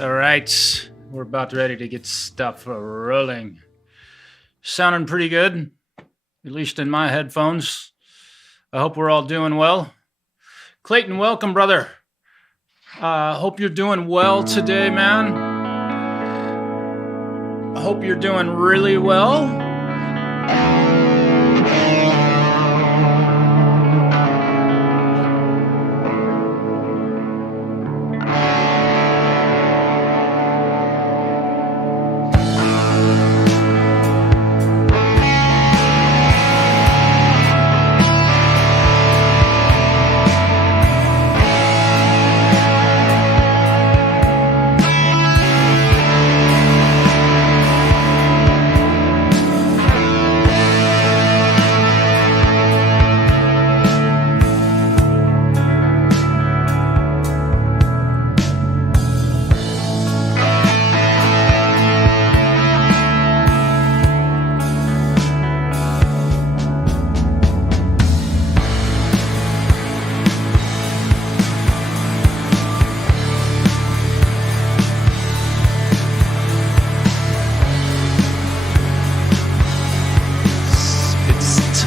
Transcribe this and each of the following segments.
All right, we're about ready to get stuff rolling. Sounding pretty good, at least in my headphones. I hope we're all doing well. Clayton, welcome, brother. Hope you're doing well today, man. I hope you're doing really well.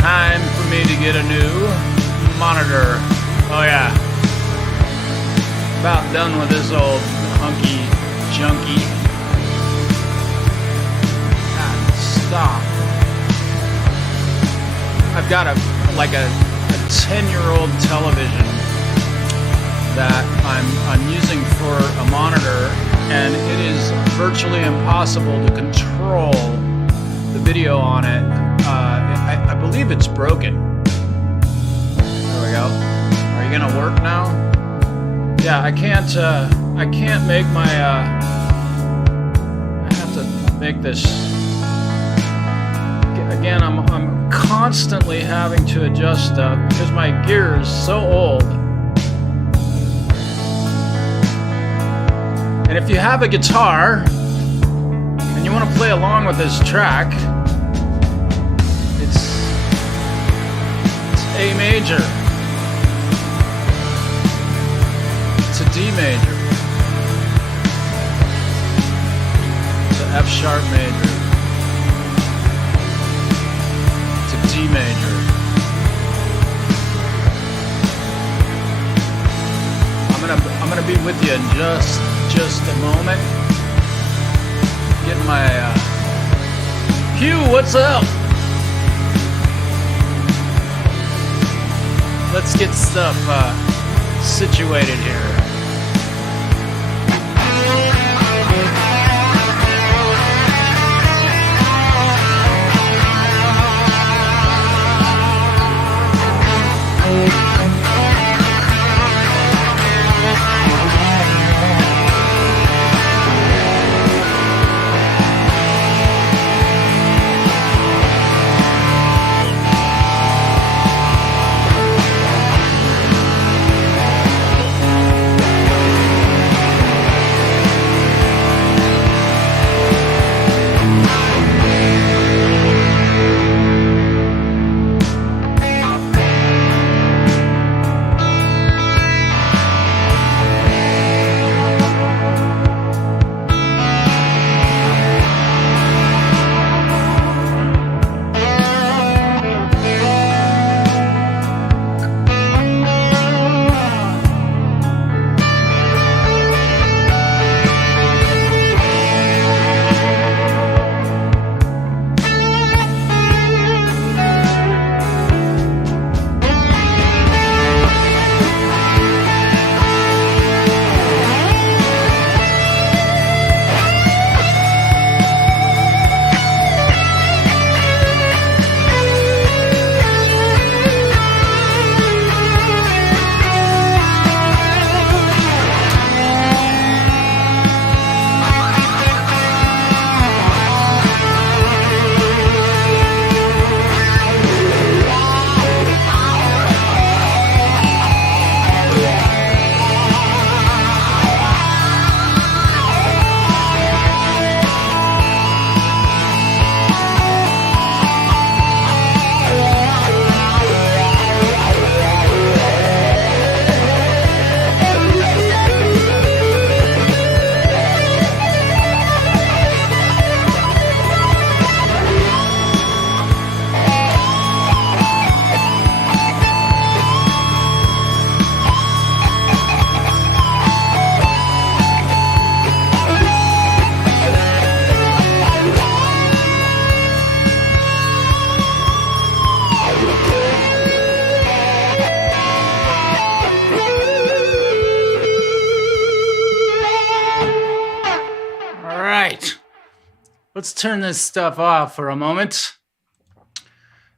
Time for me to get a new monitor. Oh yeah. About done with this old hunky junky. God, stop. I've got a 10-year-old television that I'm using for a monitor, and it is virtually impossible to control the video on it. I believe it's broken. There we go. Are you gonna work now? Yeah, I can't make my I have to make this again. I'm constantly having to adjust stuff because my gear is so old. And if you have a guitar and you want to play along with this track, it's A major. It's a D major. It's an F sharp major. It's a D major. I'm gonna be with you in just a moment. Getting my Hugh, what's up? Let's get stuff situated here. Let's turn this stuff off for a moment.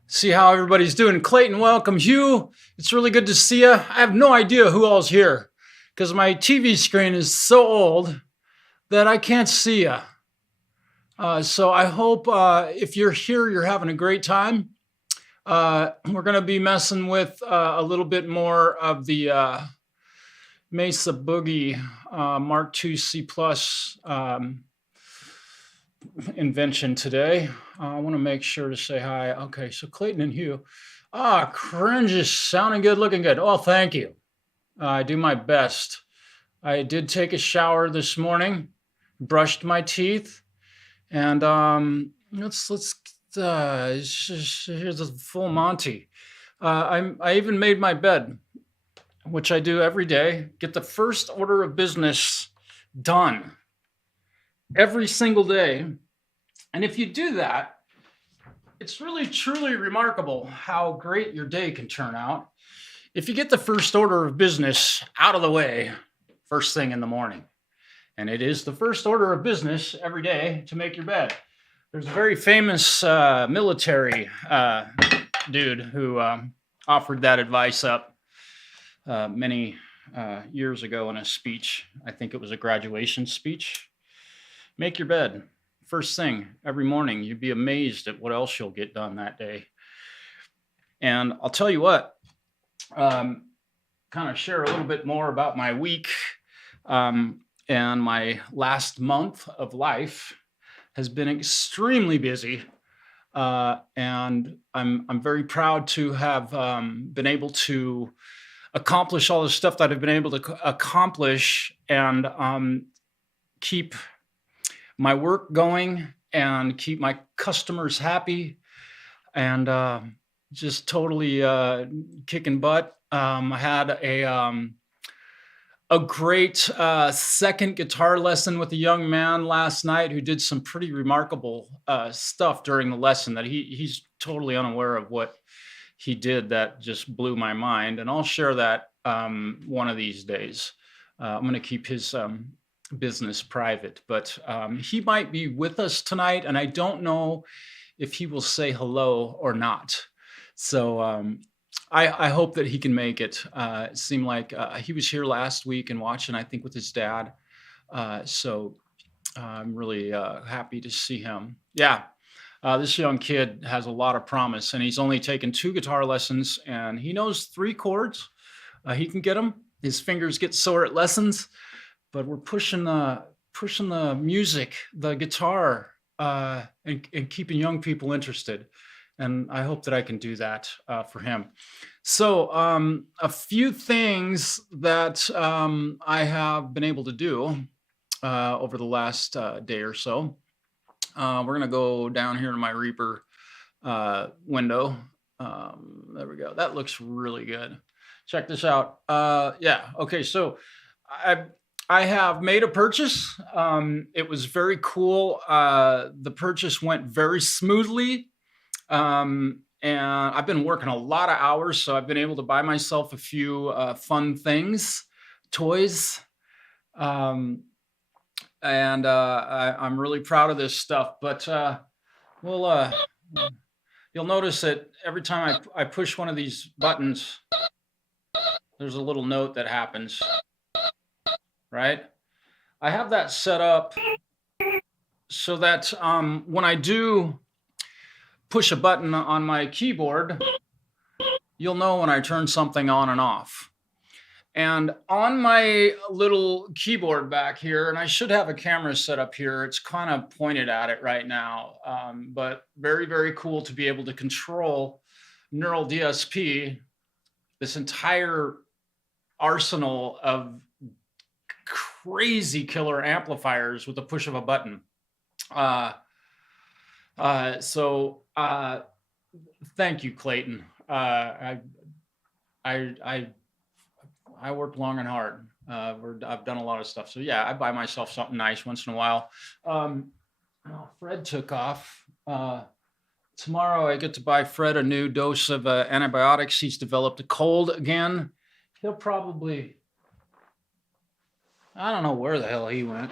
See how everybody's doing. Clayton, welcome. Hugh, it's really good to see you. I have no idea who all's here because my TV screen is so old that I can't see you. So I hope if you're here, you're having a great time. We're going to be messing with a little bit more of the Mesa Boogie Mark II C+ invention today. I want to make sure to say hi. Okay, so Clayton and Hugh. Cringe is sounding good, looking good. Oh, thank you. I do my best. I did take a shower this morning, brushed my teeth, and here's a full Monty. I even made my bed, which I do every day. Get the first order of business done every single day. And if you do that, it's really, truly remarkable how great your day can turn out if you get the first order of business out of the way first thing in the morning. And it is the first order of business every day to make your bed. There's a very famous military dude who offered that advice up many years ago in a speech. I think it was a graduation speech. Make your bed first thing every morning. You'd be amazed at what else you'll get done that day. And I'll tell you what, kind of share a little bit more about my week and my last month of life has been extremely busy. And I'm very proud to have been able to accomplish all the stuff that I've been able to accomplish and keep my work going and keep my customers happy and just totally kicking butt. I had a great second guitar lesson with a young man last night who did some pretty remarkable stuff during the lesson that he's totally unaware of what he did that just blew my mind. And I'll share that one of these days. I'm going to keep his business private, but he might be with us tonight, and I don't know if he will say hello or not. So I hope that he can make it. It seemed like he was here last week and watching, I think, with his dad. So I'm really happy to see him. Yeah, this young kid has a lot of promise, and he's only taken 2 guitar lessons, and he knows 3 chords. He can get them. His fingers get sore at lessons. But we're pushing the music, the guitar, and keeping young people interested. And I hope that I can do that for him. So a few things that I have been able to do over the last day or so. We're going to go down here to my Reaper window. There we go. That looks really good. Check this out. Yeah. Okay. So I have made a purchase. It was very cool. The purchase went very smoothly. And I've been working a lot of hours, so I've been able to buy myself a few fun things, toys. And I'm really proud of this stuff. But you'll notice that every time I push one of these buttons, there's a little note that happens. Right? I have that set up so that when I do push a button on my keyboard, you'll know when I turn something on and off. And on my little keyboard back here, and I should have a camera set up here, it's kind of pointed at it right now, but very, very cool to be able to control Neural DSP, this entire arsenal of crazy killer amplifiers with the push of a button. So thank you, Clayton. I worked long and hard. I've done a lot of stuff. So yeah, I buy myself something nice once in a while. Fred took off. Tomorrow I get to buy Fred a new dose of antibiotics. He's developed a cold again. He'll probably, I don't know where the hell he went.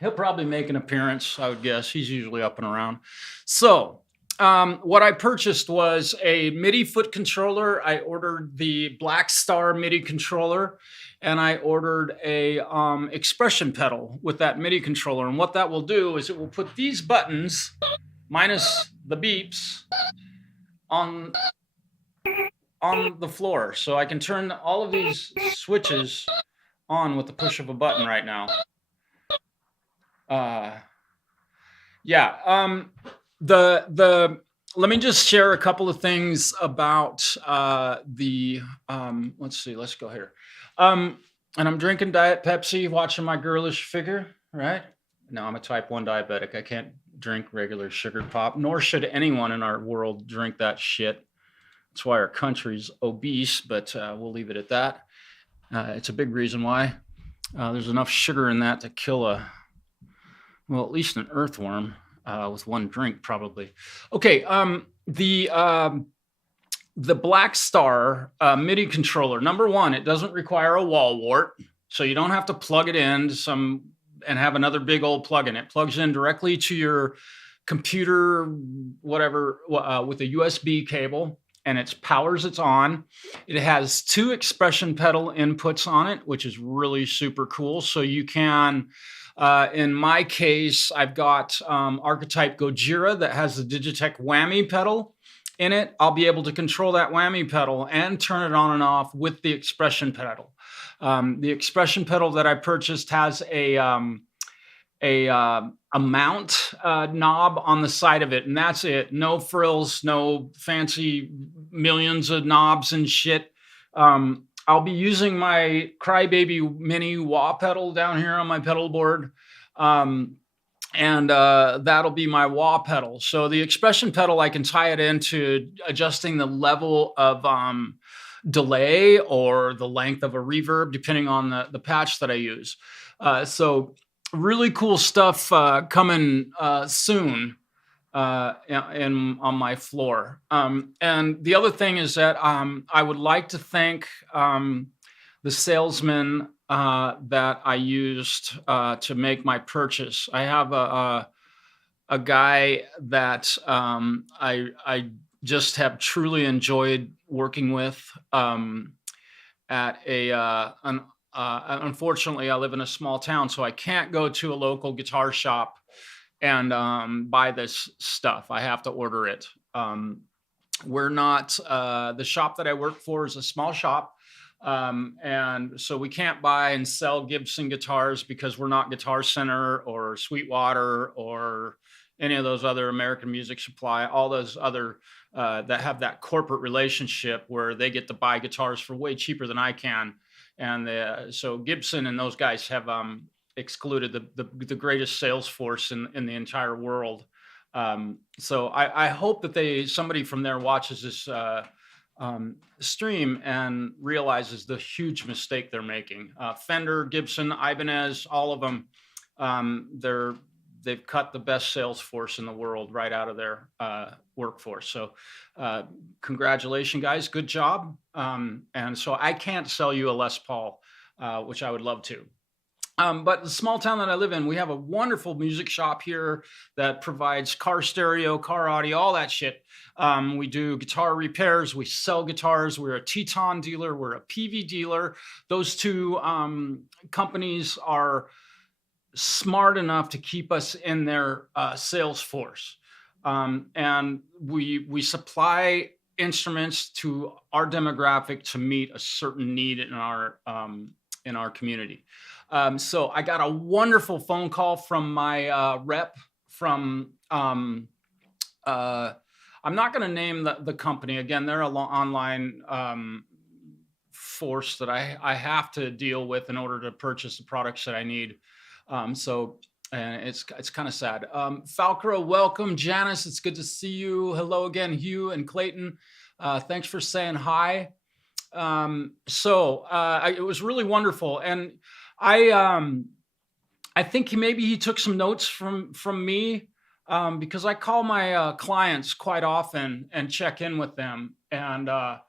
He'll probably make an appearance, I would guess. He's usually up and around. So, what I purchased was a MIDI foot controller. I ordered the Black Star MIDI controller, and I ordered a expression pedal with that MIDI controller. And what that will do is it will put these buttons, minus the beeps, on the floor, so I can turn all of these switches on with the push of a button right now. Yeah. Let me just share a couple of things about the. Let's see. Let's go here. And I'm drinking Diet Pepsi, watching my girlish figure. Right? No, I'm a type 1 diabetic. I can't drink regular sugared pop, nor should anyone in our world drink that shit. That's why our country's obese, but we'll leave it at that. It's a big reason why. There's enough sugar in that to kill at least an earthworm with one drink, probably. Okay, the Black Star MIDI controller. Number one, it doesn't require a wall wart, so you don't have to plug it in and have another big old plug in. It plugs in directly to your computer, whatever, with a USB cable. And its powers it's on. It has 2 expression pedal inputs on it, which is really super cool. So you can, in my case, I've got Archetype Gojira that has the Digitech whammy pedal in it. I'll be able to control that whammy pedal and turn it on and off with the expression pedal. The expression pedal that I purchased has a mount knob on the side of it, and that's it. No frills, no fancy millions of knobs and shit. I'll be using my Crybaby mini wah pedal down here on my pedal board, and that'll be my wah pedal. So the expression pedal, I can tie it into adjusting the level of delay or the length of a reverb, depending on the patch that I use. So really cool stuff coming soon on my floor. And the other thing is that I would like to thank the salesman that I used to make my purchase. I have a guy that I just have truly enjoyed working with at an unfortunately, I live in a small town, so I can't go to a local guitar shop and buy this stuff. I have to order it. We're not, the shop that I work for is a small shop. And so we can't buy and sell Gibson guitars because we're not Guitar Center or Sweetwater or any of those other American Music Supply, all those other that have that corporate relationship where they get to buy guitars for way cheaper than I can. And so Gibson and those guys have excluded the greatest sales force in the entire world. So I hope that somebody from there watches this stream and realizes the huge mistake they're making. Fender, Gibson, Ibanez, all of them, they've cut the best sales force in the world right out of their workforce. So congratulations, guys. Good job. And so I can't sell you a Les Paul, which I would love to. But the small town that I live in, we have a wonderful music shop here that provides car stereo, car audio, all that shit. We do guitar repairs. We sell guitars. We're a Teton dealer. We're a PV dealer. Those two companies are smart enough to keep us in their sales force. And we supply instruments to our demographic to meet a certain need in our community. So I got a wonderful phone call from my rep from, I'm not going to name the company. Again, they're an online force that I have to deal with in order to purchase the products that I need. So it's kind of sad. Falcro, welcome. Janice, it's good to see you. Hello again, Hugh and Clayton. Thanks for saying hi. It was really wonderful. And I think maybe he took some notes from me because I call my clients quite often and check in with them, and not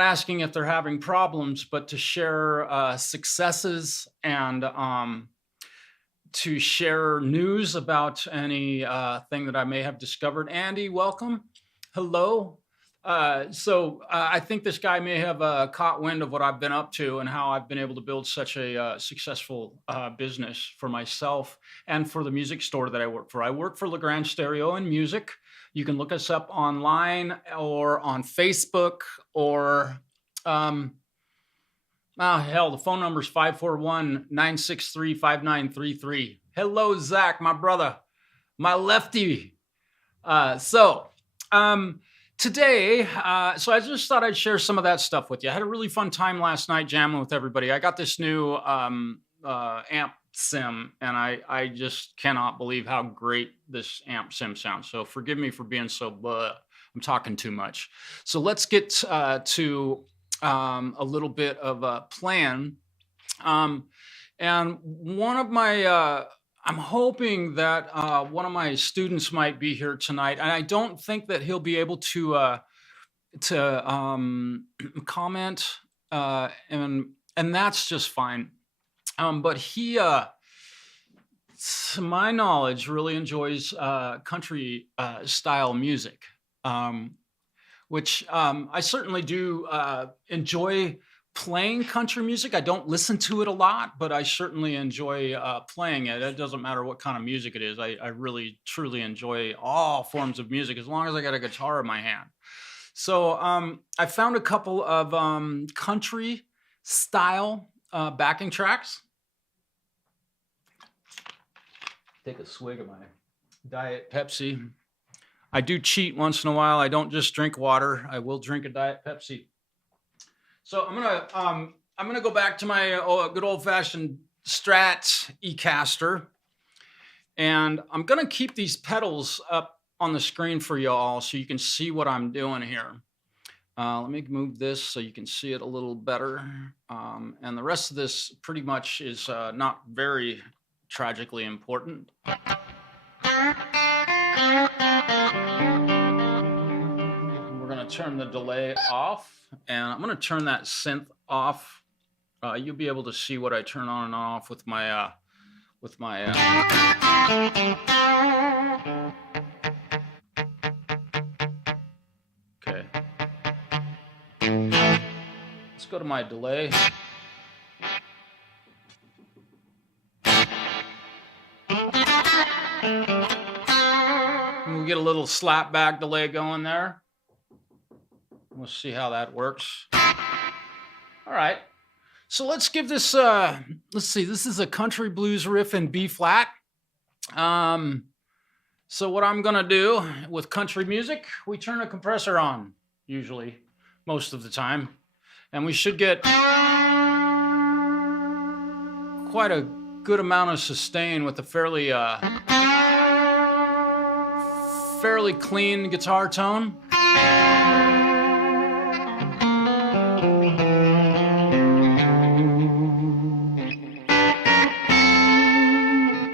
asking if they're having problems, but to share successes and to share news about any thing that I may have discovered. Andy, welcome. Hello. I think this guy may have caught wind of what I've been up to and how I've been able to build such a successful business for myself and for the music store that I work for. I work for Legrand Stereo and Music. You can look us up online or on Facebook or, hell, the phone number is 541-963-5933. Hello, Zach, my brother, my lefty. Today, so I just thought I'd share some of that stuff with you. I had a really fun time last night jamming with everybody. I got this new amp sim, and I just cannot believe how great this amp sim sounds. So forgive me for being so I'm talking too much. So let's get to a little bit of a plan. And one of my I'm hoping that one of my students might be here tonight, and I don't think that he'll be able to comment, and that's just fine. But he, to my knowledge, really enjoys country style music, which I certainly do enjoy. Playing country music. I don't listen to it a lot, but I certainly enjoy playing it. It doesn't matter what kind of music it is. I really, truly enjoy all forms of music as long as I got a guitar in my hand. So I found a couple of country style backing tracks. Take a swig of my Diet Pepsi. I do cheat once in a while. I don't just drink water. I will drink a Diet Pepsi. So I'm gonna go back to my good old-fashioned Strat E-Caster, and I'm gonna keep these pedals up on the screen for you all so you can see what I'm doing here. Let me move this so you can see it a little better. And the rest of this pretty much is not very tragically important. We're gonna turn the delay off. And I'm going to turn that synth off. You'll be able to see what I turn on and off with my okay. Let's go to my delay. And we'll get a little slap back delay going there. We'll see how that works. All right. So let's give this, let's see, this is a country blues riff in B flat. So what I'm gonna do with country music, we turn a compressor on, usually, most of the time. And we should get quite a good amount of sustain with a fairly clean guitar tone.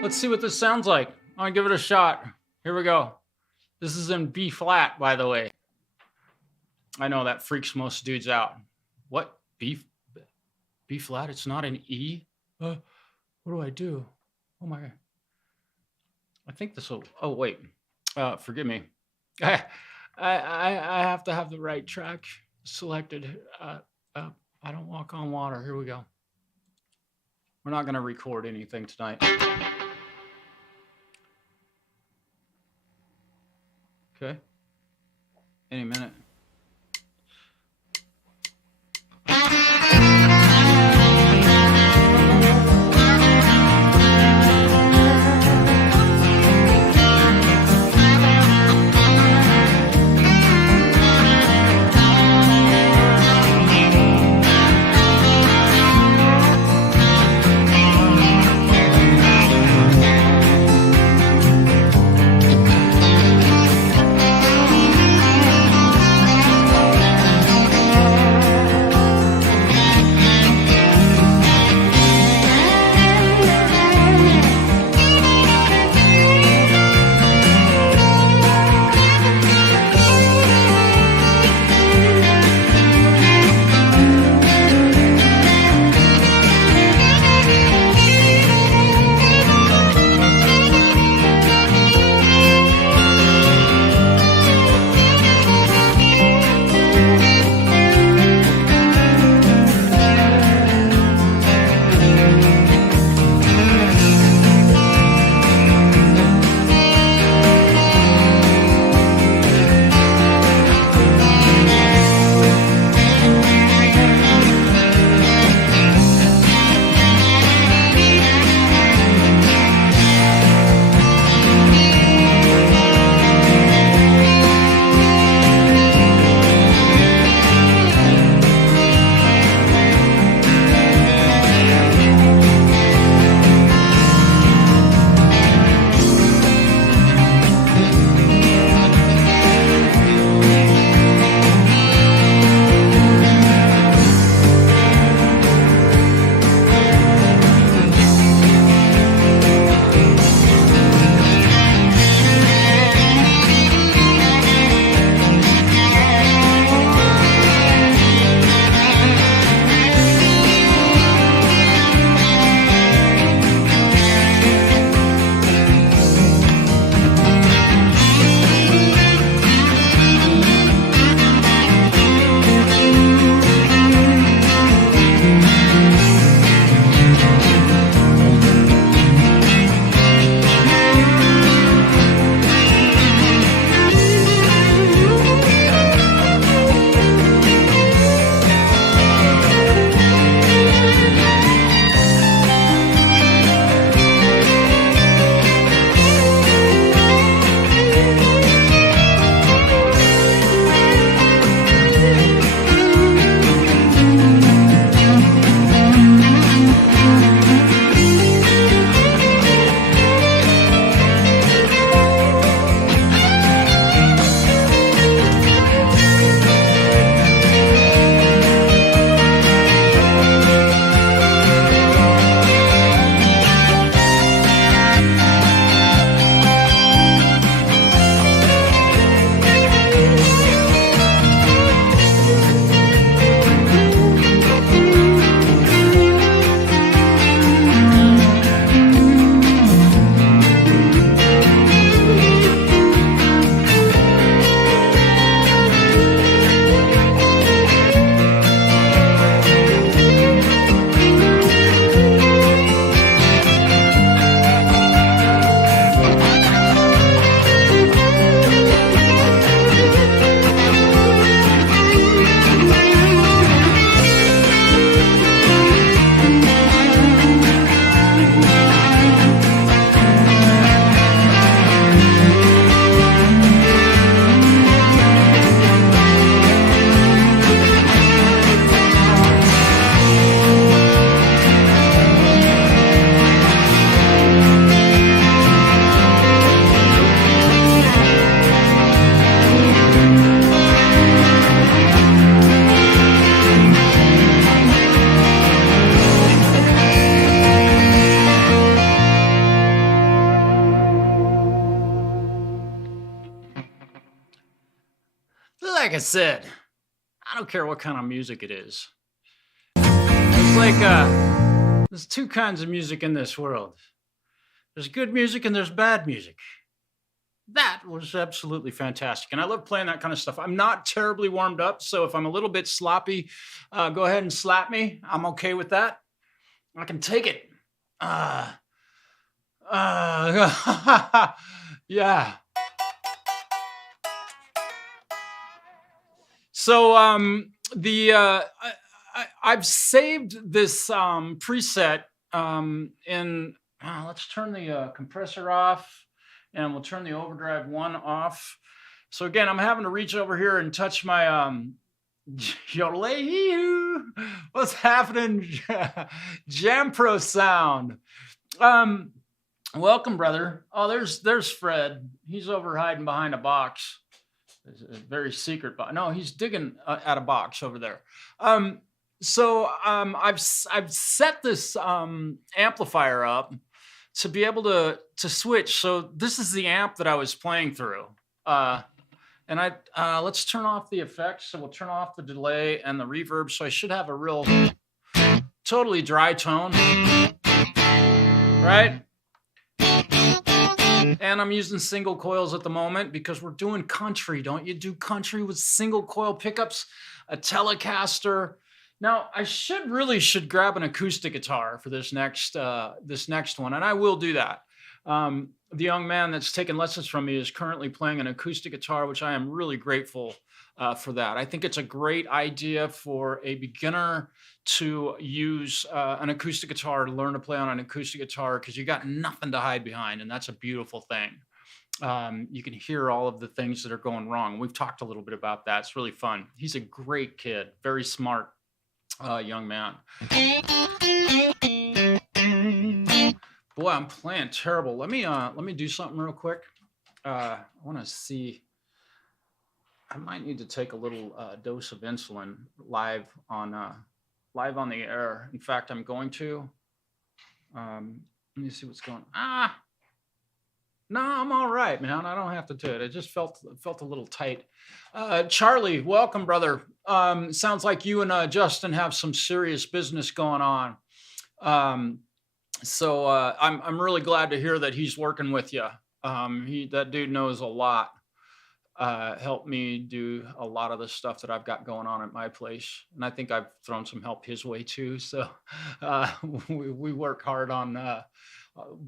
Let's see what this sounds like. I'm gonna give it a shot. Here we go. This is in B flat, by the way. I know that freaks most dudes out. What? B flat? It's not an E? What do I do? Oh my God. I think this will, oh wait. Forgive me. I have to have the right track selected. I don't walk on water. Here we go. We're not gonna record anything tonight. Okay. Any minute. like I said, I don't care what kind of music it is. It's like there's two kinds of music in this world. There's good music and there's bad music. That was absolutely fantastic. And I love playing that kind of stuff. I'm not terribly warmed up, so if I'm a little bit sloppy, go ahead and slap me. I'm okay with that. I can take it. Yeah. So I've saved this preset in. Let's turn the compressor off, and we'll turn the overdrive one off. So again, I'm having to reach over here and touch my yodelay. What's happening? Jam Pro sound. Welcome, brother. Oh, there's Fred. He's over hiding behind a box. It's a very secret box. No, he's digging at a box over there. So I've set this amplifier up to be able to switch. So this is the amp that I was playing through. And let's turn off the effects. So we'll turn off the delay and the reverb. So I should have a real totally dry tone, right? And I'm using single coils at the moment because we're doing country. Don't you do country with single coil pickups, a Telecaster? Now I should grab an acoustic guitar for this next one, and I will do that. The young man that's taken lessons from me is currently playing an acoustic guitar, which I am really grateful for that. I think it's a great idea for a beginner to use an acoustic guitar, to learn to play on an acoustic guitar, because you got nothing to hide behind, and that's a beautiful thing. You can hear all of the things that are going wrong. We've talked a little bit about that. It's really fun. He's a great kid, very smart young man. Boy, I'm playing terrible. Let me do something real quick. I want to see. I might need to take a little dose of insulin live on the air. In fact, I'm going to. Let me see what's going on. No, I'm all right, man. I don't have to do it. It just felt a little tight. Charlie, welcome, brother. Sounds like you and Justin have some serious business going on. So I'm really glad to hear that he's working with you. That dude knows a lot. Helped me do a lot of the stuff that I've got going on at my place, and I think I've thrown some help his way too. So we work hard on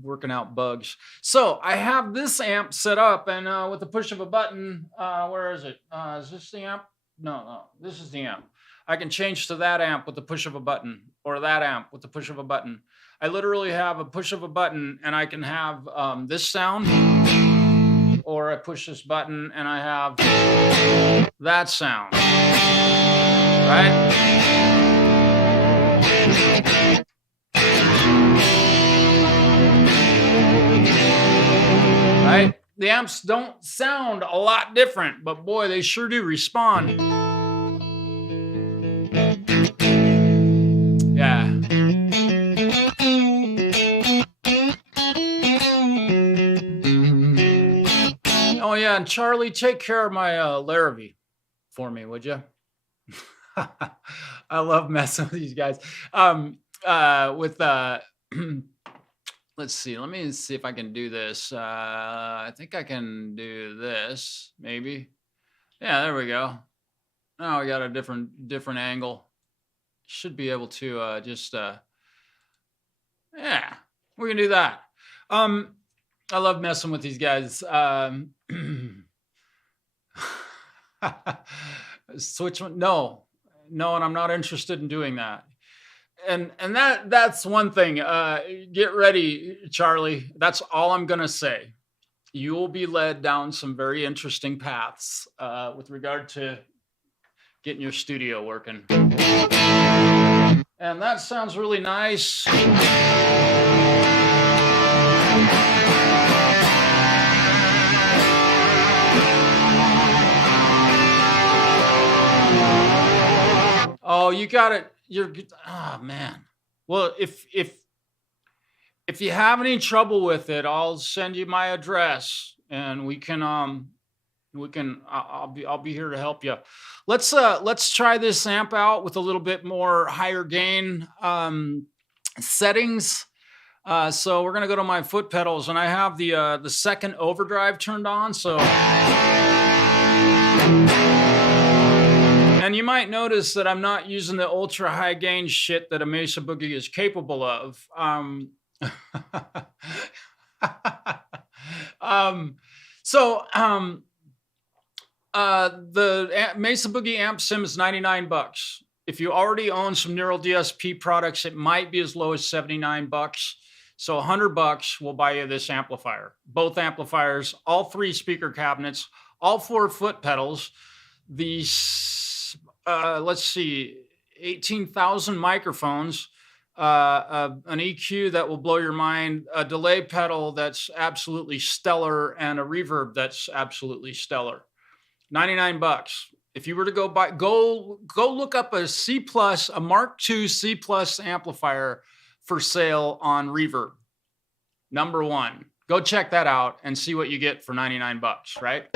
working out bugs. So I have this amp set up, and with the push of a button, where is it? Is this the amp? No, this is the amp. I can change to that amp with the push of a button, or that amp with the push of a button. I literally have a push of a button, and I can have this sound, or I push this button and I have that sound, right? Right? The amps don't sound a lot different, but boy, they sure do respond. Yeah. Oh yeah, and Charlie, take care of my Larrabee for me, would you? I love messing with these guys. Let's see. Let me see if I can do this. I think I can do this, maybe. Yeah, there we go. Now we got a different angle. Should be able to yeah, we can do that. I love messing with these guys. Switch one? No, and I'm not interested in doing that. And that's one thing. Get ready, Charlie. That's all I'm gonna say. You will be led down some very interesting paths with regard to getting your studio working. And that sounds really nice. Oh, you got it. Oh man. Well, if you have any trouble with it, I'll send you my address, and we can We can. I'll be here to help you. Let's try this amp out with a little bit more higher gain settings. So we're gonna go to my foot pedals, and I have the second overdrive turned on. So, and you might notice that I'm not using the ultra high gain shit that a Mesa Boogie is capable of. um, so the Mesa Boogie amp sim is $99. If you already own some Neural DSP products, it might be as low as $79. So $100 will buy you this amplifier. Both amplifiers, all 3 speaker cabinets, all 4 foot pedals. Let's see, 18,000 microphones, an EQ that will blow your mind, a delay pedal that's absolutely stellar, and a reverb that's absolutely stellar. $99. If you were to go look up a a Mark II C+ amplifier for sale on Reverb. Number 1. Go check that out and see what you get for $99, right?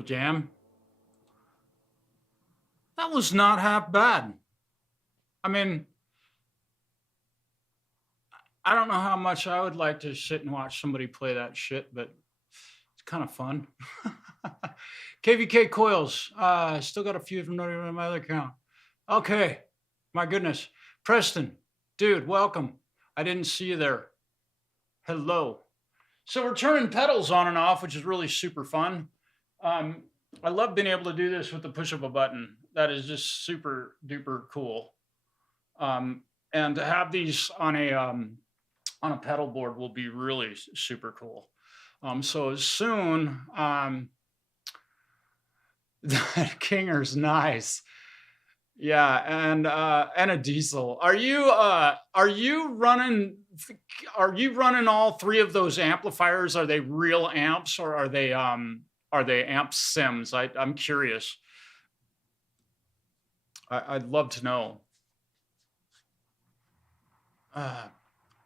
little jam. That was not half bad. I mean, I don't know how much I would like to sit and watch somebody play that shit, but it's kind of fun. KVK coils. Still got a few from my other account. Okay. My goodness. Preston, dude, welcome. I didn't see you there. Hello. So we're turning pedals on and off, which is really super fun. I love being able to do this with the push of a button. That is just super duper cool. And to have these on a pedal board will be really super cool. So as soon that Kinger's nice. Yeah, and a diesel. Are you running all three of those amplifiers? Are they real amps or are they amp sims? I'm curious. I'd love to know.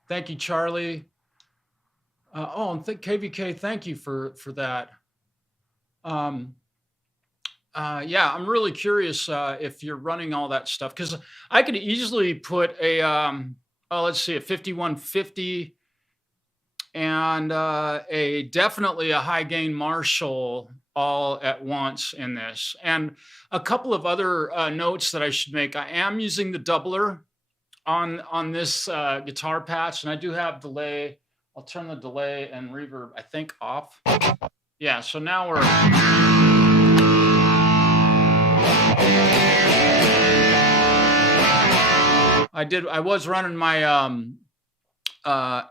Thank you, Charlie. And KVK, thank you for that. Yeah, I'm really curious if you're running all that stuff, because I could easily put a let's see, a 5150 and definitely a high gain Marshall all at once in this. And a couple of other notes that I should make. I am using the doubler on this guitar patch, and I do have delay. I'll turn the delay and reverb, I think, off. Yeah, so now we're... I was running my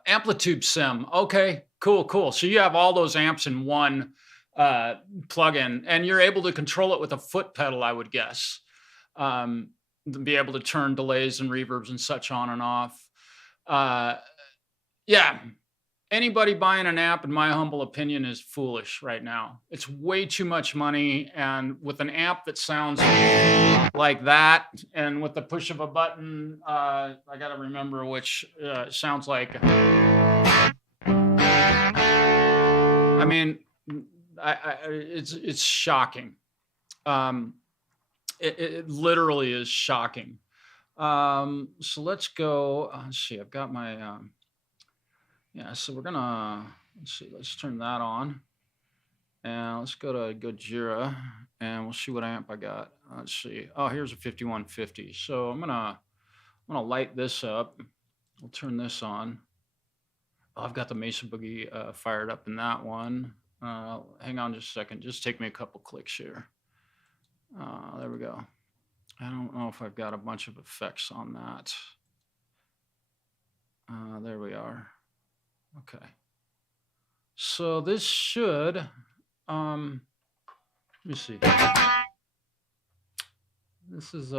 amplitude sim. Okay, cool. So you have all those amps in one plugin, and you're able to control it with a foot pedal, I would guess. Be able to turn delays and reverbs and such on and off. Yeah. Anybody buying an amp, in my humble opinion, is foolish right now. It's way too much money. And with an amp that sounds like that, and with the push of a button, I got to remember which sounds like. I mean, it's shocking. It literally is shocking. So let's go. Let's see. I've got my. Yeah, so we're gonna, let's see, let's turn that on. And let's go to Gojira and we'll see what amp I got. Let's see. Oh, here's a 5150. So I'm gonna light this up. We'll turn this on. Oh, I've got the Mesa Boogie fired up in that one. Hang on just a second. Just take me a couple clicks here. There we go. I don't know if I've got a bunch of effects on that. There we are. Okay, so this should, let me see. This is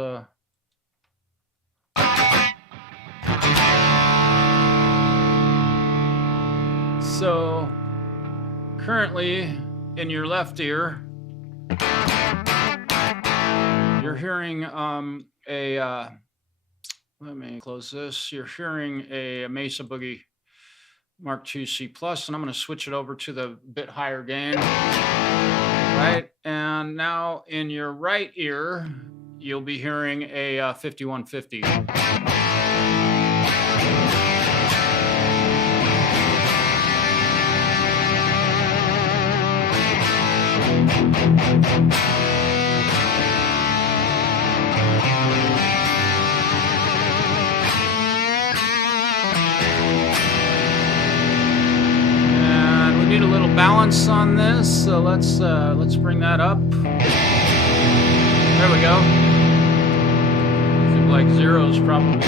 so currently in your left ear, you're hearing let me close this. You're hearing a Mesa Boogie Mark II C+, and I'm going to switch it over to the bit higher gain, right? And now in your right ear, you'll be hearing a 5150. Need a little balance on this, so let's bring that up. There we go. Seems like zeros probably.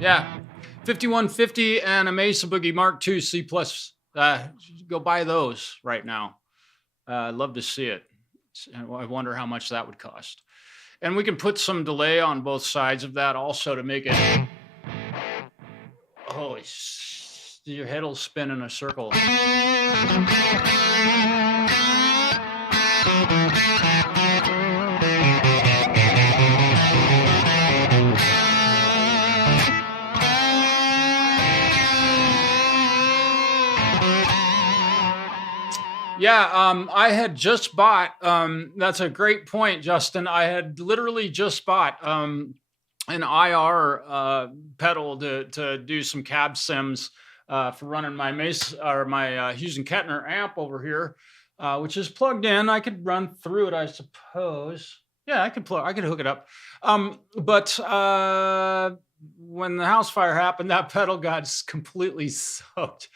Yeah, 5150 and a Mesa Boogie Mark II C+. Go buy those right now. I'd love to see it. I wonder how much that would cost. And we can put some delay on both sides of that also to make it. Holy shit. Your head will spin in a circle. Yeah, I had just bought. That's a great point, Justin. I had literally just bought an IR pedal to do some cab sims for running my Mesa or my Hughes and Kettner amp over here, which is plugged in. I could run through it, I suppose. Yeah, I could hook it up. But when the house fire happened, that pedal got completely soaked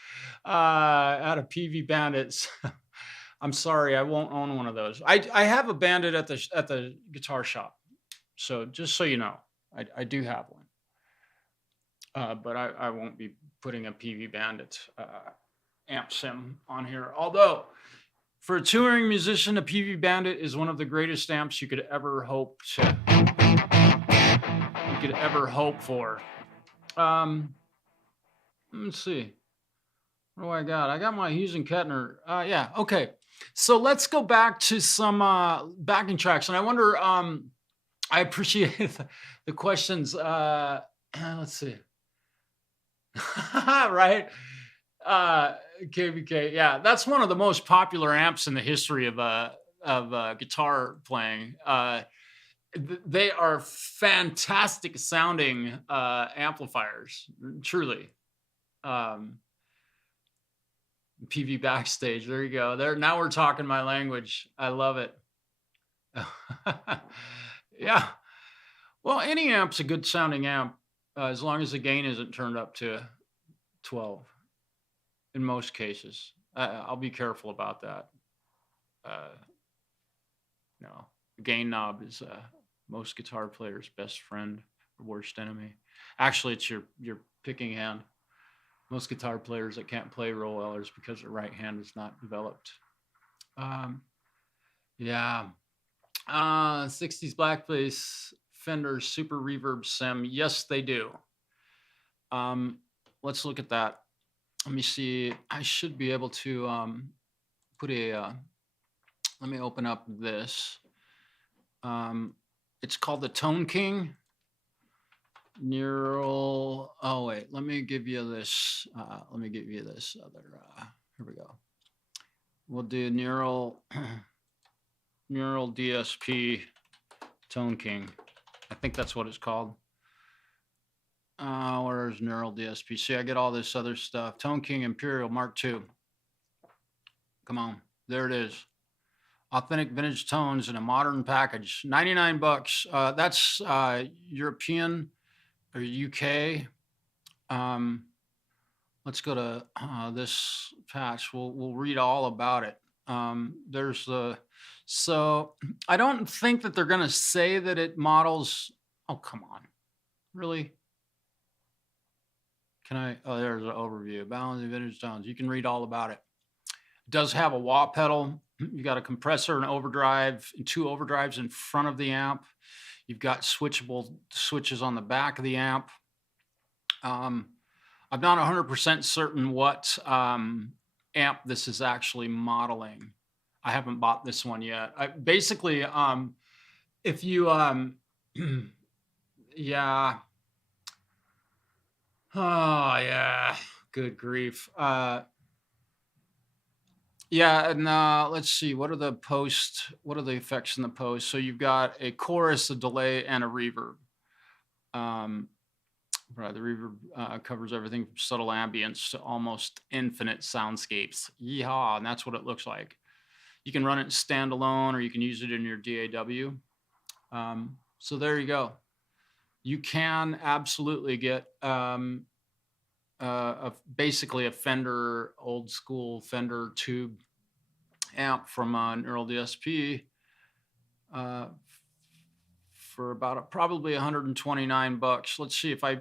out of PV Bandits. I'm sorry, I won't own one of those. I have a Bandit at the guitar shop, so just so you know, I do have one, but I won't be putting a PV Bandit amp sim on here. Although for a touring musician, a PV Bandit is one of the greatest amps you could ever hope for. Let's see. What do I got? I got my Hughes and Kettner. Yeah, okay. So let's go back to some backing tracks. And I wonder, I appreciate the questions. Let's see. Right? KBK. Yeah, that's one of the most popular amps in the history of guitar playing. They are fantastic sounding amplifiers, truly. PV Backstage. There you go. There. Now we're talking my language. I love it. Yeah. Well, any amp's a good sounding amp as long as the gain isn't turned up to 12 in most cases. I'll be careful about that. No, the gain knob is most guitar players' best friend or worst enemy. Actually, it's your picking hand. Most guitar players that can't play real well is because their right hand is not developed. Yeah. 60s Blackface Fender Super Reverb Sim. Yes, they do. Let's look at that. Let me see. I should be able to put a, let me open up this. It's called the Tone King. Neural. Oh wait, let me give you this. Let me give you this other. Here we go. We'll do neural DSP Tone King. I think that's what it's called. Where's neural DSP? See, I get all this other stuff. Tone King Imperial Mark II. Come on, there it is. Authentic vintage tones in a modern package. 99 bucks. That's European or UK. Let's go to this patch. We'll read all about it. There's the, so I don't think that they're gonna say that it models. Oh, come on, really? Can I? Oh, there's an overview. Balancing vintage tones. You can read all about it. It does have a wah pedal. You got a compressor, an overdrive, and 2 overdrives in front of the amp. You've got switchable switches on the back of the amp. I'm not 100% certain what amp this is actually modeling. I haven't bought this one yet. Basically, if you, yeah. Oh, yeah. Good grief. Yeah, and let's see. What are the effects in the post? So you've got a chorus, a delay, and a reverb. Right, the reverb covers everything from subtle ambience to almost infinite soundscapes. Yeehaw, and that's what it looks like. You can run it standalone, or you can use it in your DAW. So there you go. You can absolutely get basically a Fender, old school Fender tube amp from Neural DSP for about probably 129 bucks. Let's see if I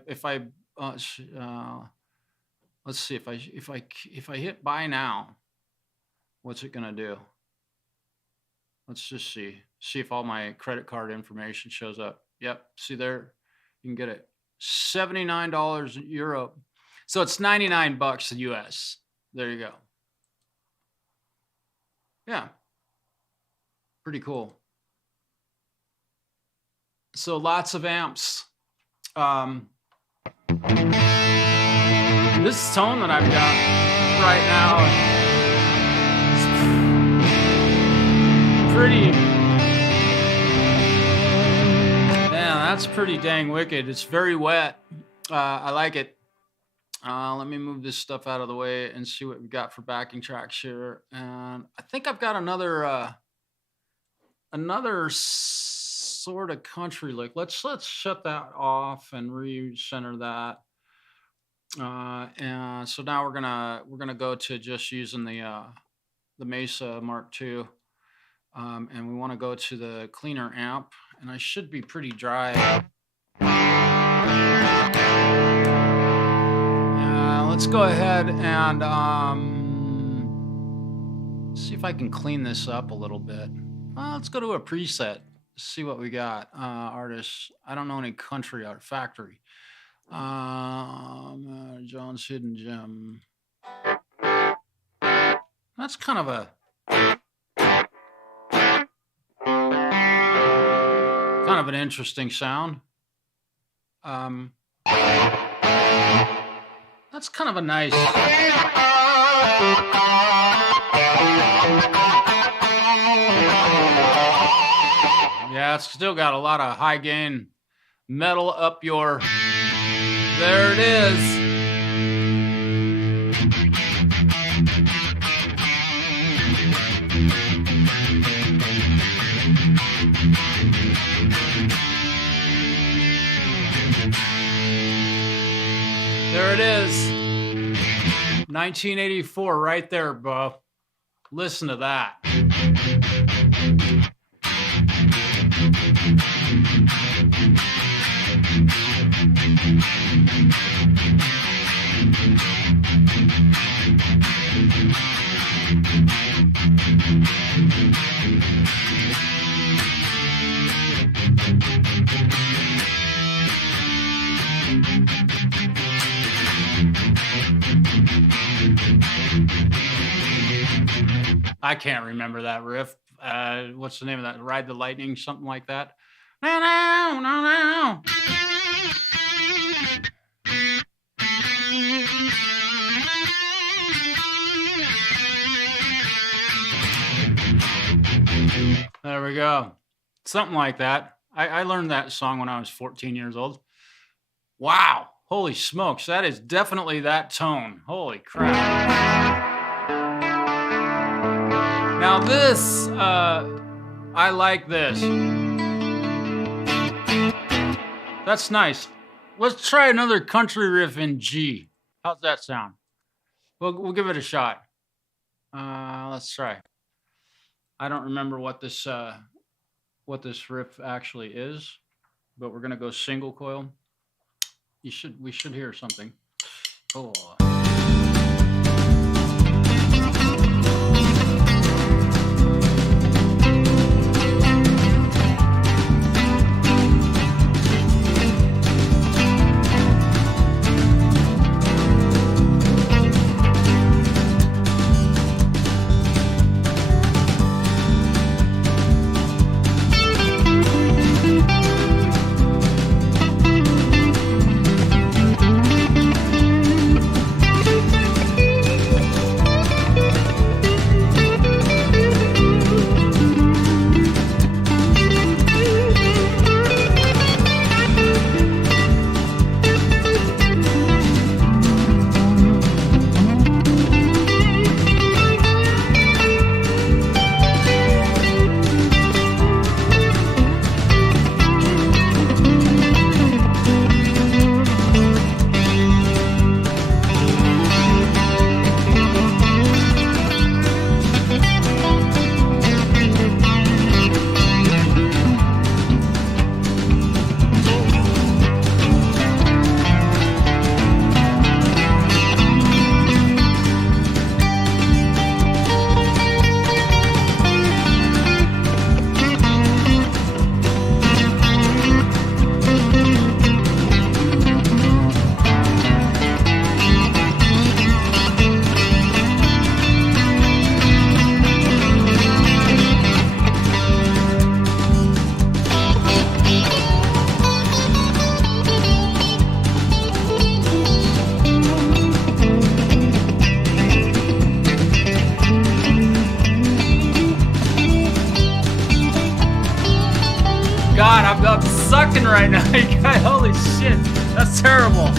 let's see if I hit buy now, what's it gonna do? Let's just see if all my credit card information shows up. Yep, see there, you can get it $79 in Europe. So it's 99 bucks US. There you go. Yeah. Pretty cool. So lots of amps. This tone that I've got right now pretty... Man, that's pretty dang wicked. It's very wet. I like it. Let me move this stuff out of the way and see what we've got for backing tracks here. And I think I've got another sort of country lick. Let's shut that off and recenter that. And so now we're gonna go to just using the Mesa Mark II, and we want to go to the cleaner amp, and I should be pretty dry. Let's go ahead and see if I can clean this up a little bit. Let's go to a preset, see what we got. Artists, I don't know any country art. Factory. John's Hidden Gem. That's kind of an interesting sound. That's kind of a nice. Yeah, it's still got a lot of high gain metal up your. There it is. There it is. 1984 right there, Bo. Listen to that. I can't remember that riff. What's the name of that? Ride the Lightning, something like that. No, no, no, no. There we go. Something like that. I learned that song when I was 14 years old. Wow. Holy smokes. That is definitely that tone. Holy crap. Now this, I like this. That's nice. Let's try another country riff in G. How's that sound? We'll give it a shot. Let's try. I don't remember what this riff actually is, but we're gonna go single coil. We should hear something. Oh. God, I'm sucking right now. Holy shit, that's terrible.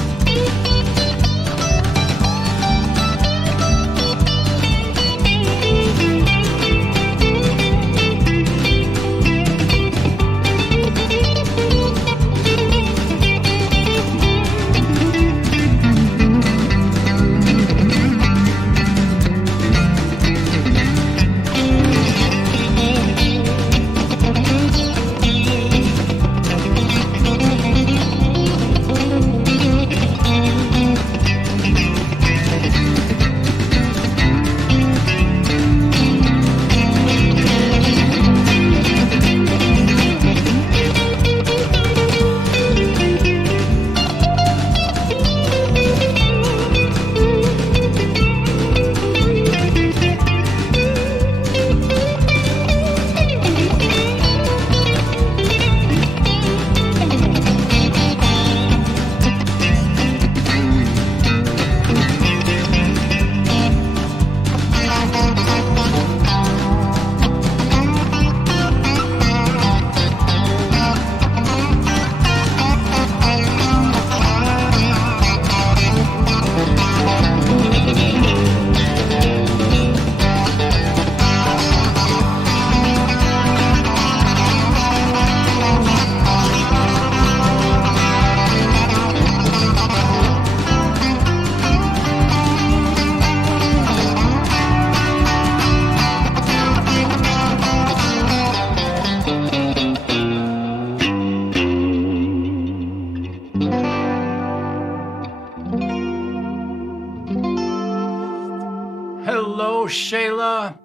Hello, Shayla.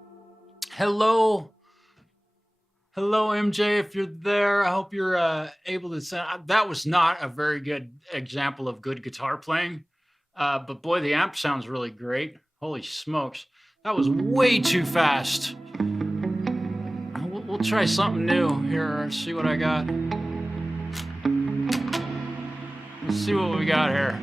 Hello. Hello, MJ, if you're there. I hope you're able to send. That was not a very good example of good guitar playing. But boy, the amp sounds really great. Holy smokes. That was way too fast. We'll try something new here. See what I got. Let's see what we got here.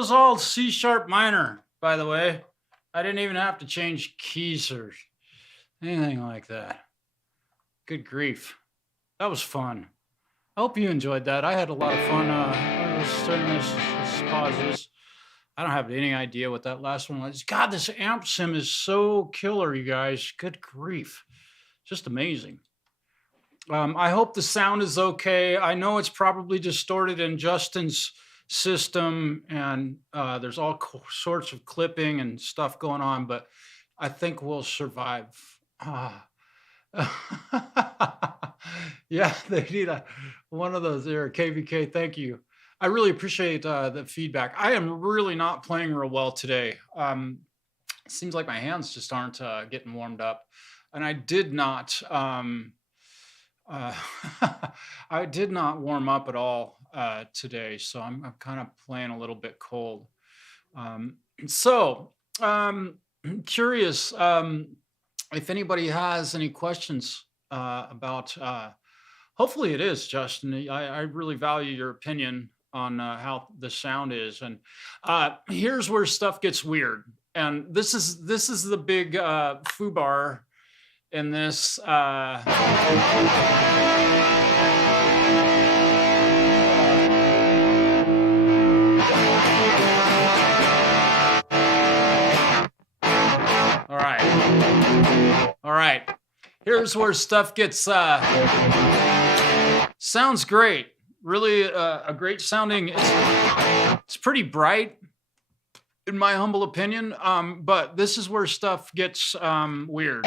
was all C sharp minor, by the way. I didn't even have to change keys or anything like that. Good grief. That was fun. I hope you enjoyed that. I had a lot of fun. I was starting this pauses. I don't have any idea what that last one was. God, this amp sim is so killer, you guys. Good grief. Just amazing. I hope the sound is okay. I know it's probably distorted in Justin's system, and there's all sorts of clipping and stuff going on, but I think we'll survive. Ah. Yeah, they need one of those there. KVK, thank you. I really appreciate the feedback. I am really not playing real well today. It seems like my hands just aren't getting warmed up, and I did not. Uh, I did not warm up at all today, so I'm kind of playing a little bit cold. So, curious if anybody has any questions about. Hopefully, it is Justin. I really value your opinion on how the sound is, and here's where stuff gets weird. And this is the big foobar in this. All right. Here's where stuff gets sounds great. Really a great sounding. It's pretty bright, in my humble opinion. But this is where stuff gets weird.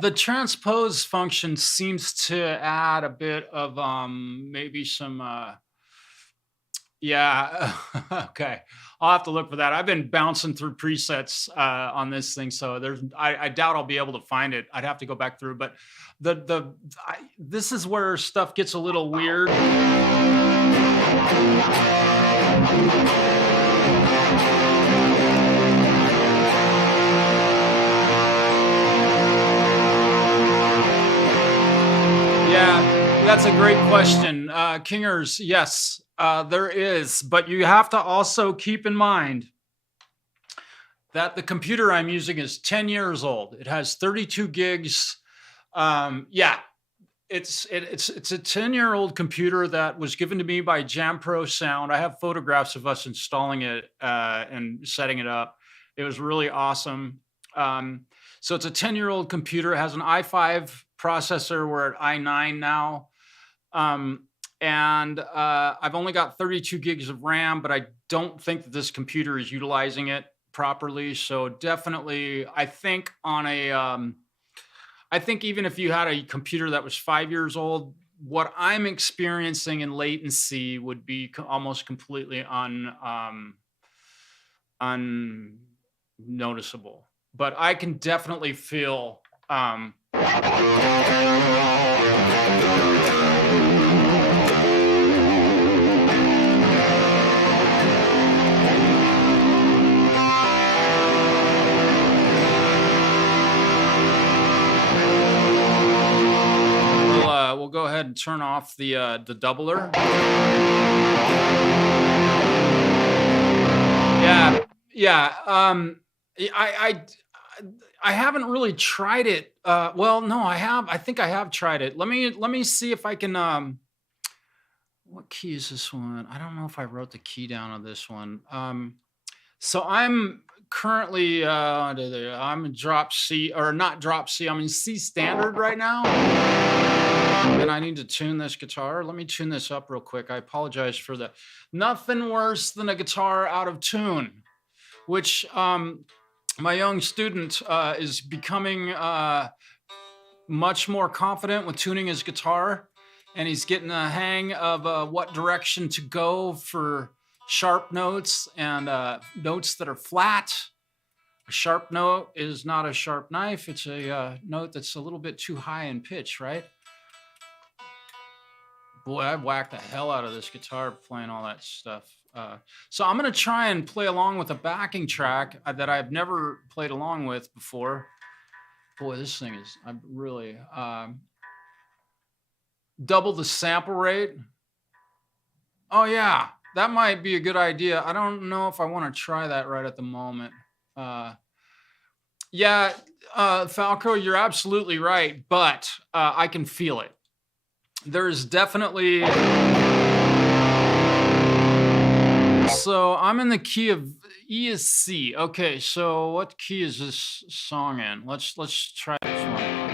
The transpose function seems to add a bit of maybe some yeah. Okay, I'll have to look for that. I've been bouncing through presets on this thing, so I doubt I'll be able to find it. I'd have to go back through, but this is where stuff gets a little weird. Yeah, that's a great question. Kingers, yes, there is. But you have to also keep in mind that the computer I'm using is 10 years old. It has 32 gigs. Yeah, it's a 10-year-old computer that was given to me by Jam Pro Sound. I have photographs of us installing it and setting it up. It was really awesome. So it's a 10-year-old computer. It has an i5 processor. We're at i9 now. And I've only got 32 gigs of RAM, but I don't think that this computer is utilizing it properly. So definitely, I think on a, I think even if you had a computer that was 5 years old, what I'm experiencing in latency would be almost completely unnoticeable. But I can definitely feel we'll go ahead and turn off the doubler. Yeah. I haven't really tried it. Well, no, I have. I think I have tried it. Let me see if I can. What key is this one? I don't know if I wrote the key down on this one. So I'm currently I'm in drop C, or not drop C. I'm in C standard right now, and I need to tune this guitar. Let me tune this up real quick. I apologize for that. Nothing worse than a guitar out of tune, which my young student is becoming much more confident with tuning his guitar. and he's getting a hang of what direction to go for sharp notes and notes that are flat. A sharp note is not a sharp knife. It's a note that's a little bit too high in pitch, right? Boy, I whacked the hell out of this guitar playing all that stuff. So I'm going to try and play along with a backing track that I've never played along with before. Boy, this thing is, I'm really, double the sample rate. Oh yeah, that might be a good idea. I don't know if I want to try that right at the moment. Yeah, Falco, you're absolutely right, but I can feel it. There's definitely... So I'm in the key of E is C. Okay, so what key is this song in? Let's try this one.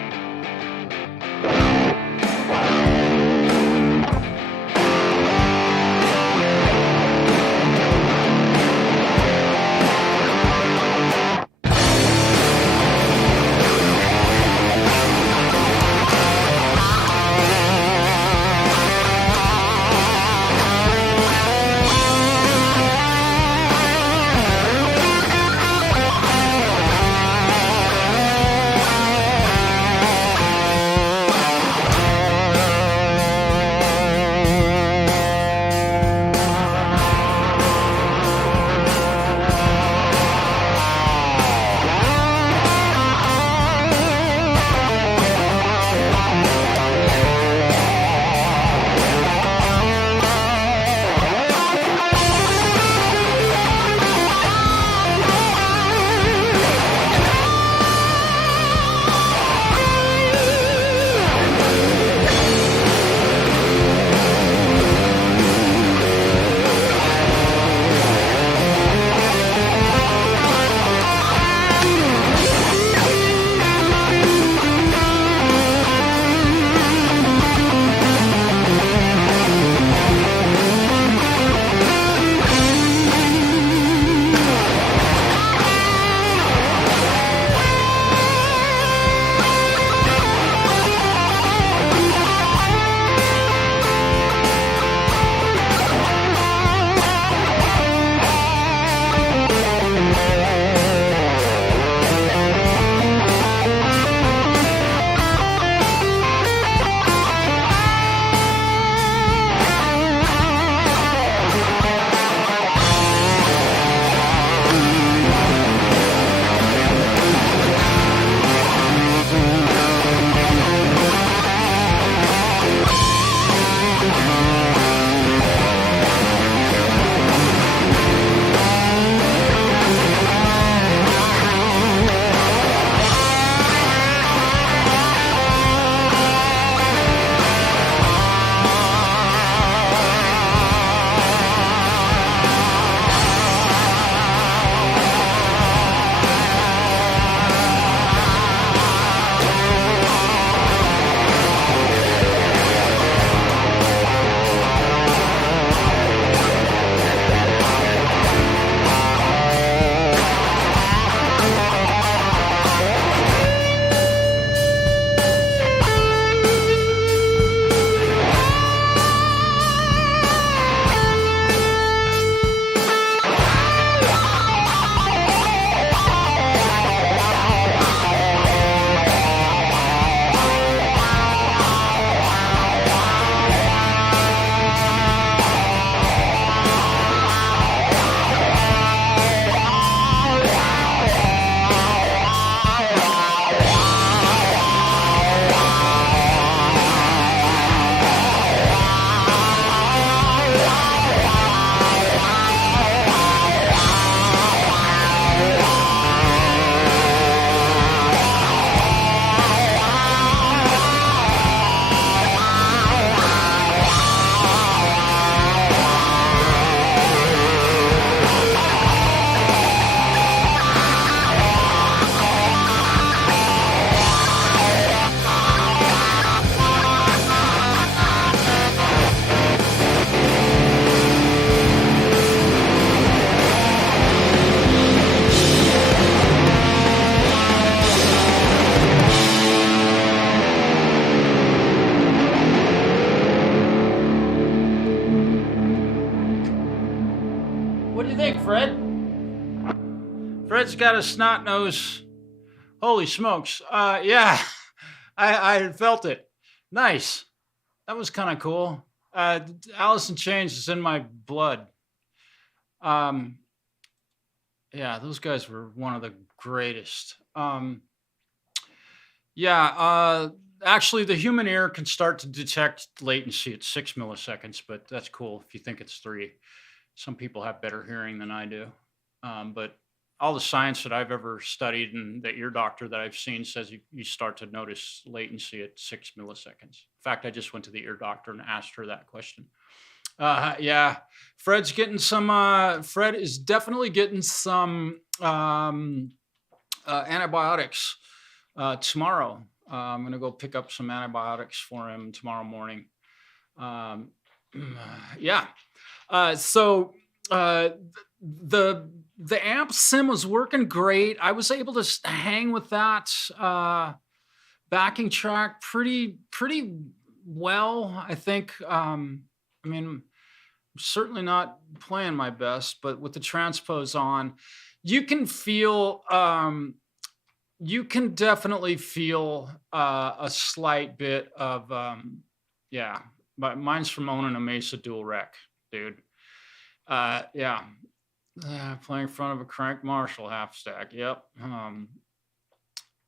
Fred's got a snot nose. Holy smokes. Yeah, I felt it. Nice. That was kind of cool. Alice in Chains is in my blood. Um, yeah, those guys were one of the greatest. Yeah, actually, the human ear can start to detect latency at 6 milliseconds, but that's cool if you think it's 3. Some people have better hearing than I do. But all the science that I've ever studied and the ear doctor that I've seen says you start to notice latency at 6 milliseconds. In fact, I just went to the ear doctor and asked her that question. Yeah, Fred's getting some, Fred is definitely getting some antibiotics tomorrow. I'm going to go pick up some antibiotics for him tomorrow morning. Yeah. So the amp sim was working great. I was able to hang with that backing track pretty well, I think. I mean, certainly not playing my best, but with the transpose on, you can feel you can definitely feel a slight bit of yeah, but mine's from owning a Mesa dual rec, dude. Yeah, playing in front of a crank Marshall half stack. Yep.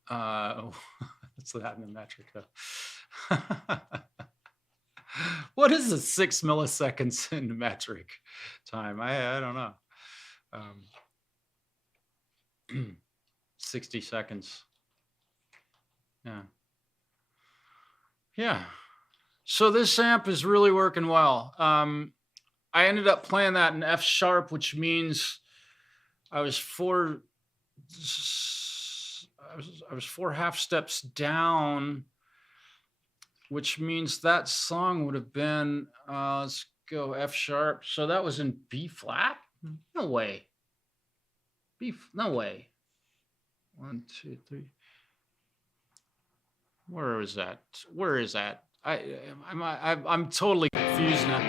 What's that in the metric though? What is the 6 milliseconds in metric time? I don't know. 60 seconds. Yeah. Yeah. So this amp is really working well. I ended up playing that in F sharp, which means I was 4 half steps down, which means that song would have been let's go F sharp. So that was in B flat? No way. No way. 1, 2, 3. Where is that? Where is that? I'm totally confused now.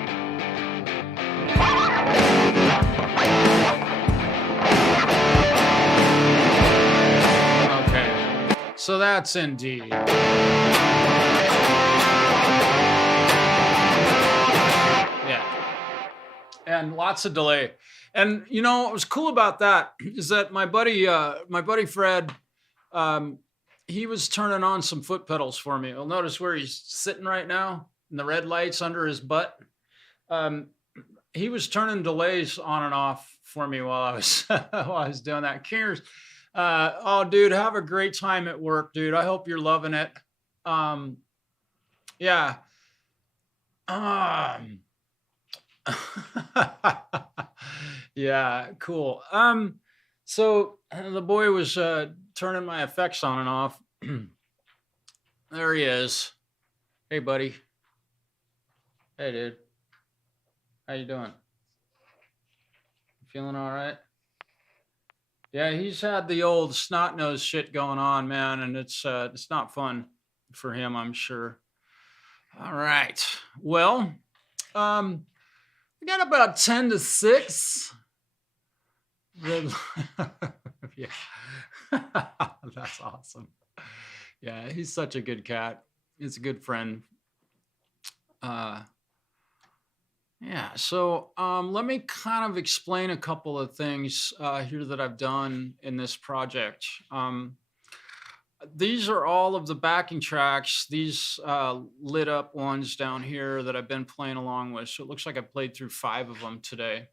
Okay, so that's in D. Yeah, and lots of delay. And you know what was cool about that is that my buddy Fred, he was turning on some foot pedals for me. You'll notice where he's sitting right now, and the red lights under his butt. He was turning delays on and off for me while I was while I was doing that. Kingers, oh, dude, have a great time at work, dude. I hope you're loving it. Yeah. Yeah, cool. So the boy was turning my effects on and off. There he is. Hey, buddy. Hey, dude. How you doing? Feeling all right? Yeah, he's had the old snot nose shit going on, man, and it's not fun for him, I'm sure. All right. Well, we got about 10 to 6. Yeah. That's awesome. Yeah, he's such a good cat. He's a good friend. Yeah, so let me kind of explain a couple of things here that I've done in this project. These are all of the backing tracks, these lit up ones down here that I've been playing along with. So it looks like I played through 5 of them today.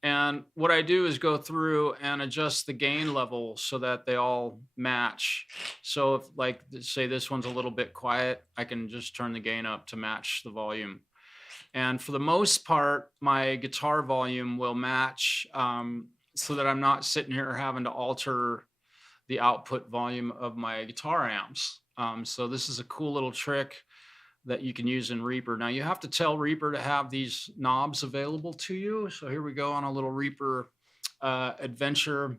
And what I do is go through and adjust the gain level so that they all match. So if, like, say this one's a little bit quiet, I can just turn the gain up to match the volume. And for the most part, my guitar volume will match so that I'm not sitting here having to alter the output volume of my guitar amps. So this is a cool little trick that you can use in Reaper. Now you have to tell Reaper to have these knobs available to you. So here we go on a little Reaper adventure.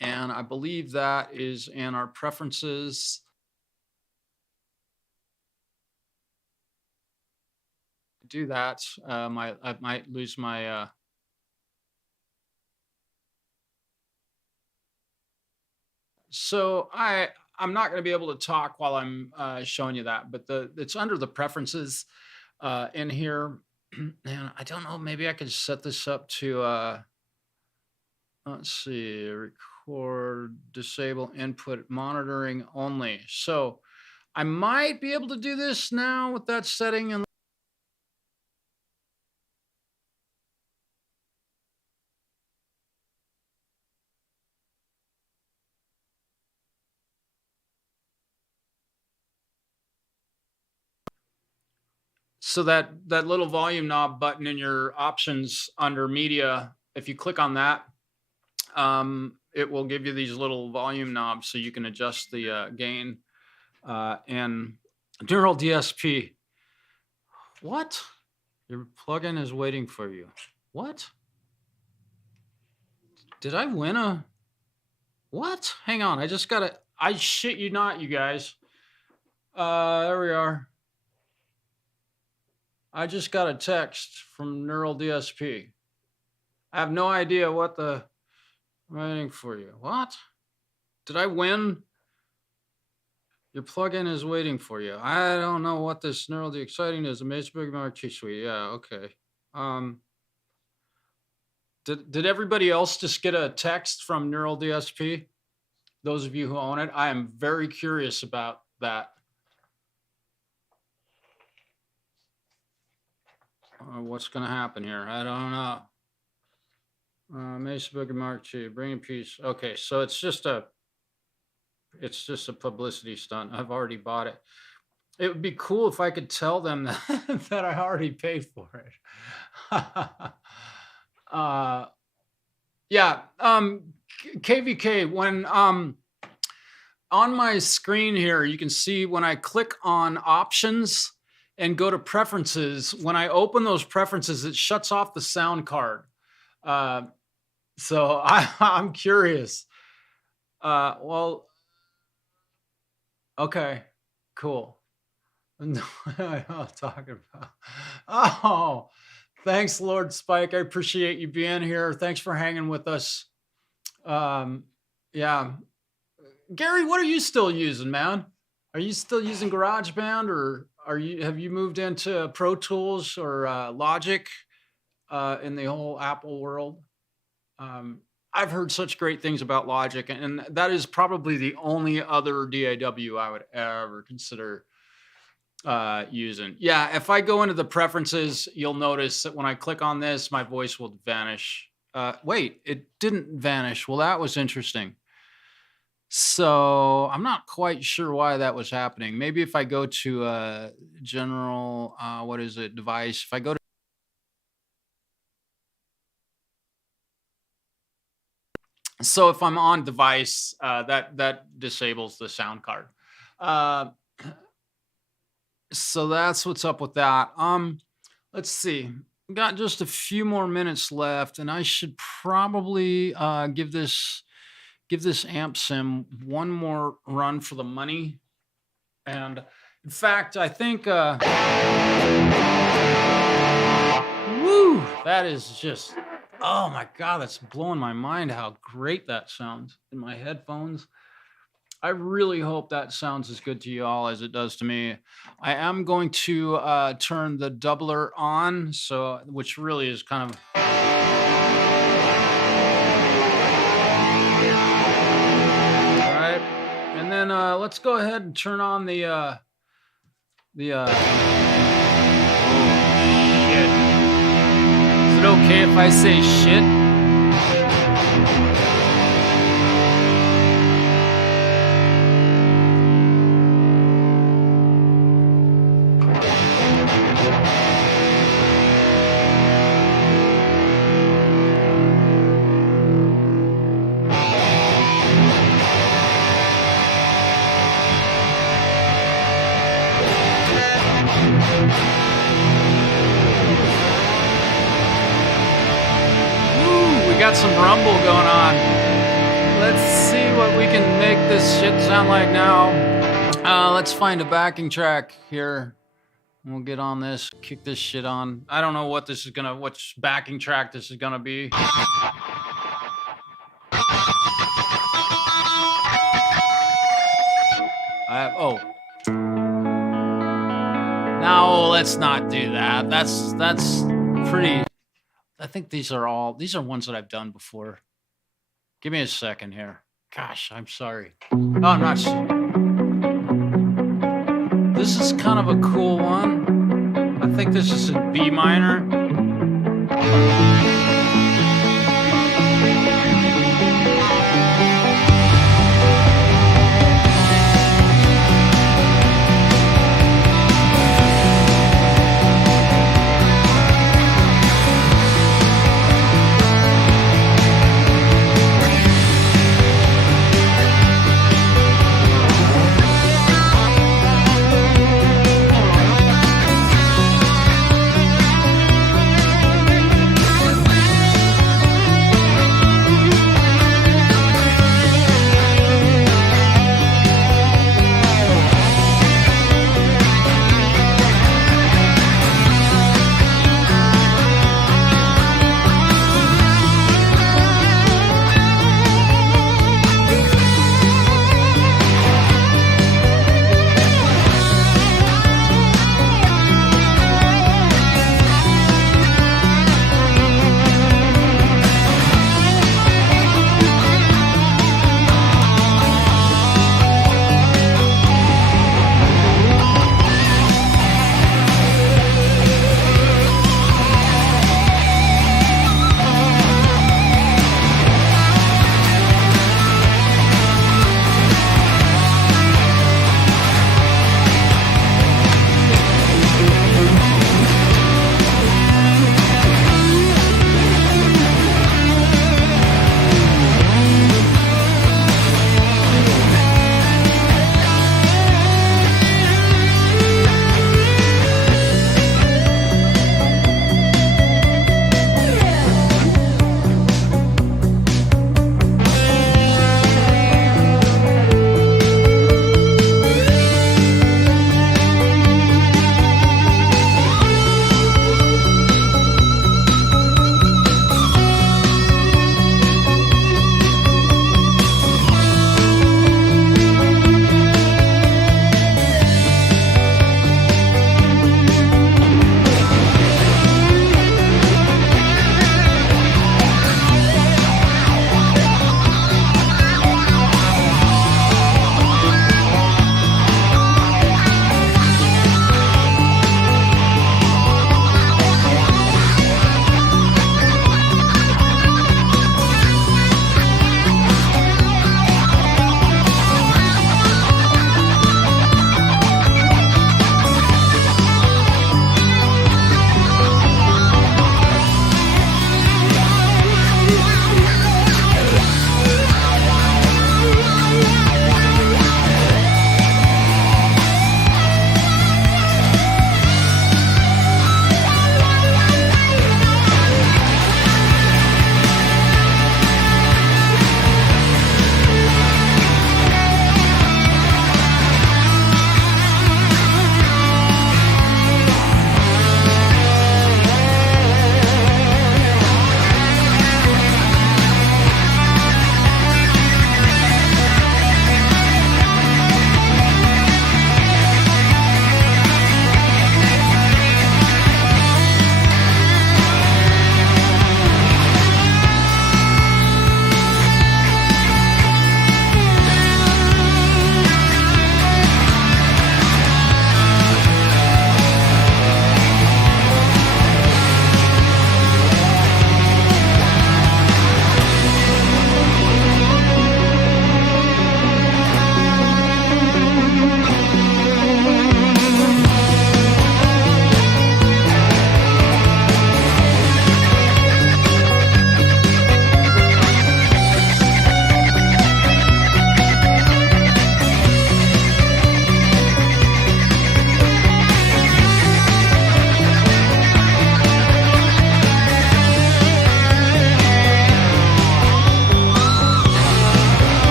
And I believe that is in our preferences. Do that. I might lose my So I'm not going to be able to talk while I'm showing you that, but it's under the preferences in here. And I don't know, maybe I could set this up to let's see, record, disable input monitoring only. So I might be able to do this now with that setting. And so that little volume knob button in your options under media, if you click on that, it will give you these little volume knobs so you can adjust the gain and neural DSP. What? Your plugin is waiting for you. What? Did I win a... What? Hang on. I just got to... I shit you not, you guys. There we are. I just got a text from Neural DSP. I have no idea what the... I'm waiting for you. What? Did I win? Your plugin is waiting for you. I don't know what this Neural D exciting is. A Mesa Boogie Mkii suite. Yeah, okay. Did everybody else just get a text from Neural DSP? Those of you who own it, I am very curious about that. What's going to happen here? I don't know. Mesa Boogie Mkii, bringing peace. Okay, so it's just a publicity stunt. I've already bought it. It would be cool if I could tell them that I already paid for it. Yeah. KVK, when on my screen here, you can see when I click on options and go to preferences, when I open those preferences, it shuts off the sound card. So I'm curious. Well, okay, cool. No, I'm talking about. Oh, thanks, Lord Spike. I appreciate you being here. Thanks for hanging with us. Yeah, Gary, what are you still using, man? Are you still using GarageBand, or have you moved into Pro Tools or Logic in the whole Apple world? I've heard such great things about Logic, and that is probably the only other DAW I would ever consider using. Yeah, if I go into the preferences, you'll notice that when I click on this, my voice will vanish. Wait, it didn't vanish. Well, that was interesting. So I'm not quite sure why that was happening. Maybe if I go to general, what is it, device, if I go to... So if I'm on device, that disables the sound card. So that's what's up with that. Let's see. We've got just a few more minutes left, and I should probably give this amp sim one more run for the money. And in fact, I think woo, that is just, oh my God, that's blowing my mind how great that sounds in my headphones. I really hope that sounds as good to you all as it does to me. I am going to turn the doubler on, so which really is kind of... All right, and then let's go ahead and turn on the oh, shit. Is it okay if I say shit? Got some rumble going on. Let's see what we can make this shit sound like now. Let's find a backing track here. We'll get on this, kick this shit on. I don't know what this is gonna, which backing track this is gonna be. Oh. No, let's not do that. That's pretty. I think these are ones that I've done before. Give me a second here. Gosh, I'm sorry. Oh, I'm not. This is kind of a cool one. I think this is in B minor.